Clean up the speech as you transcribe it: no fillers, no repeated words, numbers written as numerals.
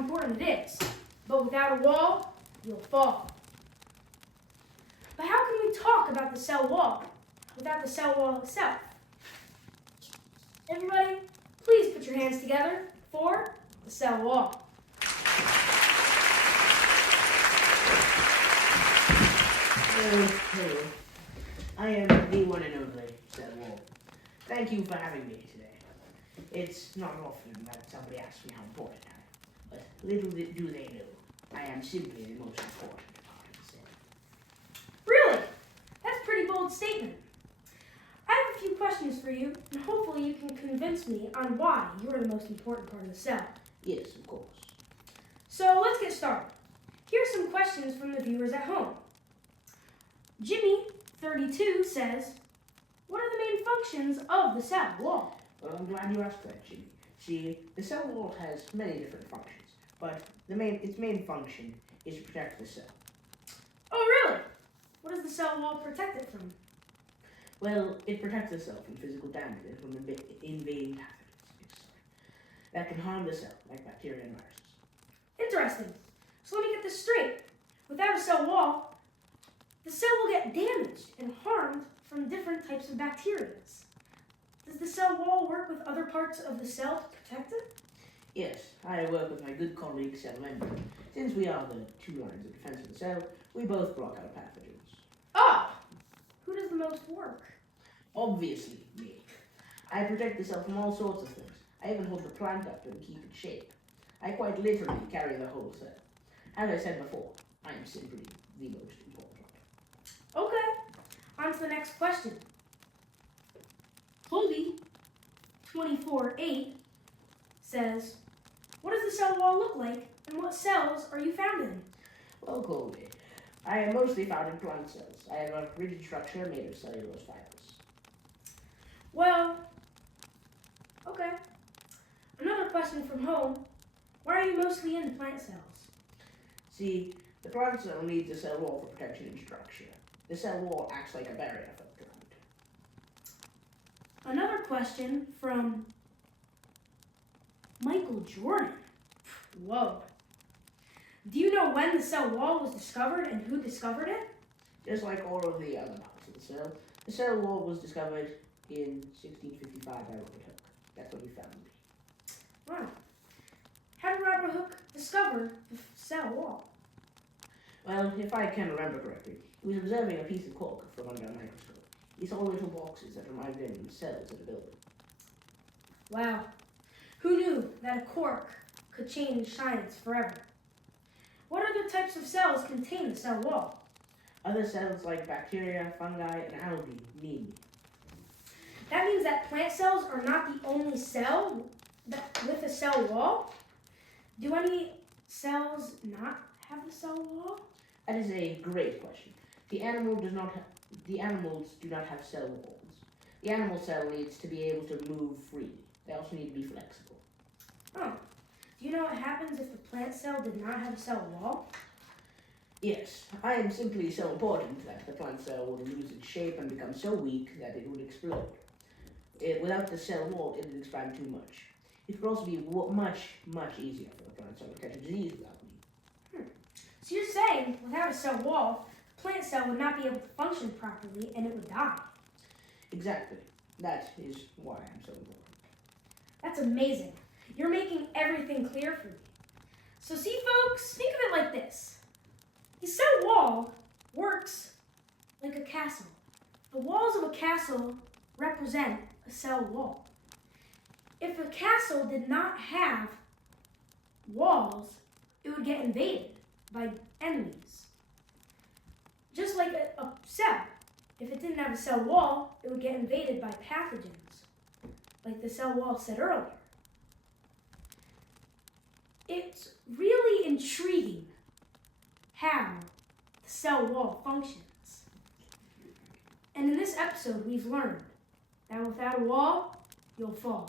important it is. But without a wall, you'll fall. But how can we talk about the cell wall without the cell wall itself? Everybody, please put your hands together for the cell wall. Hello. I am the one and only cell wall. Thank you for having me today. It's not often that somebody asks me how important I am, but little do they know, I am simply the most important part of the cell. Really? That's a pretty bold statement. I have a few questions for you, and hopefully you can convince me on why you are the most important part of the cell. Yes, of course. So let's get started. Here are some questions from the viewers at home. Jimmy, 32, says, what are the main functions of the cell wall? Well, I'm glad you asked that, Jimmy. See, the cell wall has many different functions, but its main function is to protect the cell. Oh, really? What does the cell wall protect it from? Well, it protects the cell from physical damage and from invading pathogens that can harm the cell, like bacteria and viruses. Interesting. So let me get this straight. Without a cell wall, the cell will get damaged and harmed from different types of bacteria. Does the cell wall work with other parts of the cell to protect it? Yes, I work with my good colleague, cell membrane. Since we are the two lines of defense of the cell, we both block out pathogens. Ah! Who does the most work? Obviously, me. I protect the cell from all sorts of things. I even hold the plant up and keep its shape. I quite literally carry the whole cell. As I said before, I am simply the most important. Okay, on to the next question. Colby, 24-8, says, what does the cell wall look like and what cells are you found in? Well, Colby, I am mostly found in plant cells. I have a rigid structure made of cellulose fibers. Well, okay. Another question from home. Why are you mostly in plant cells? See, the plant cell needs a cell wall for protection and structure. The cell wall acts like a barrier for the plant. Another question from Michael Jordan. Whoa. Do you know when the cell wall was discovered and who discovered it? Just like all of the other parts of the cell wall was discovered in 1655 by Robert Hooke. That's when he found it. Wow. How did Robert Hooke discover the cell wall? Well, if I can remember correctly, he was observing a piece of cork from under a microscope. He saw little boxes that reminded him of cells in a building. Wow. Who knew that a cork could change science forever? What other types of cells contain the cell wall? Other cells like bacteria, fungi, and algae need me. That means that plant cells are not the only cell with a cell wall? Do any cells not have a cell wall? That is a great question. The animals do not have cell walls. The animal cell needs to be able to move freely. They also need to be flexible. Oh. Do you know what happens if the plant cell did not have a cell wall? Yes, I am simply so important that the plant cell would lose its shape and become so weak that it would explode. Without the cell wall, it would expand too much. It would also be much, much easier for the plant cell to catch a disease without me. So you're saying without a cell wall, the plant cell would not be able to function properly and it would die. Exactly. That is why I'm so important. That's amazing. You're making everything clear for me. So see, folks, think of it like this. The cell wall works like a castle. The walls of a castle represent a cell wall. If a castle did not have walls, it would get invaded by enemies. Just like a cell. If it didn't have a cell wall, it would get invaded by pathogens, like the cell wall said earlier. It's really intriguing how the cell wall functions. And in this episode, we've learned that without a wall, you'll fall.